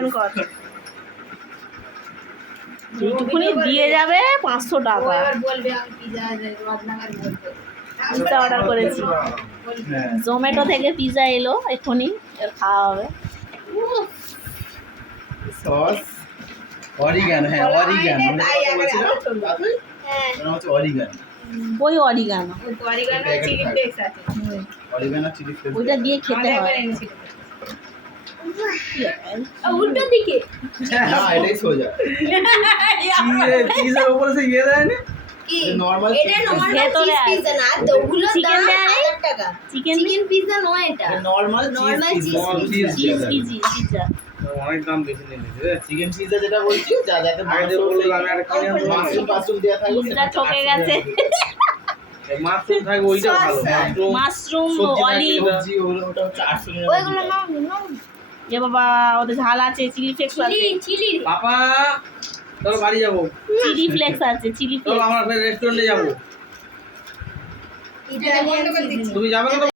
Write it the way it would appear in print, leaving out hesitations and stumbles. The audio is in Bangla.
ওপেন কর। এইটুকুনি দিয়ে যাবে 500 টাকা। পিৎজা অর্ডার করেছি, জোম্যাটো থেকে পিৎজা এলো, এক্ষুনি এর খাওয়া হবে। সস অরিগানো, হ্যাঁ অরিগানো, অরিগানো, ওই অরিগানো, অরিগানো চিলি ফ্লেক্স, ওইটা দিয়ে খেতে হয়। উল্টো দিকে না এটাই সোজা। পিজার উপরে সে ইয়ে দেয় না, নরমাল এটা নরমাল ভেতরে চিজ আছে। পিৎজা না, তো ওগুলো চিকেন দাম দেয় না? 1000 টাকা। চিকেন চিকেন পিৎজা নয় এটা। Normal Normal cheese cheese pizza. অনেক দাম বেশি নিয়ে নিচ্ছে রে। চিকেন পিৎজা যেটা বলছি, যাতে আগে যে বললাম আমি একটা কিনে আনবো, মাশরুম দেওয়া থাকবে, পিৎজা ঠকে গেছে। মাশরুম থাকবে ওইটা ভালো, মাশরুম মাশরুম, সবজি অলিভ, থাকে, সবজি ওটা হচ্ছে 800 ওইগুলো নাও নাও। এ বাবা ওদের ঝাল আছে, চিলি ফ্লেক্স আছে, চিলি পাপা চলো বাড়ি যাবো, চিলি ফ্লেক্স আছে, চিলি চলো ফ্লেক্স। আমরা রেস্টুরেন্টে যাবো, ইটালিয়ান তুমি যাবে না তো?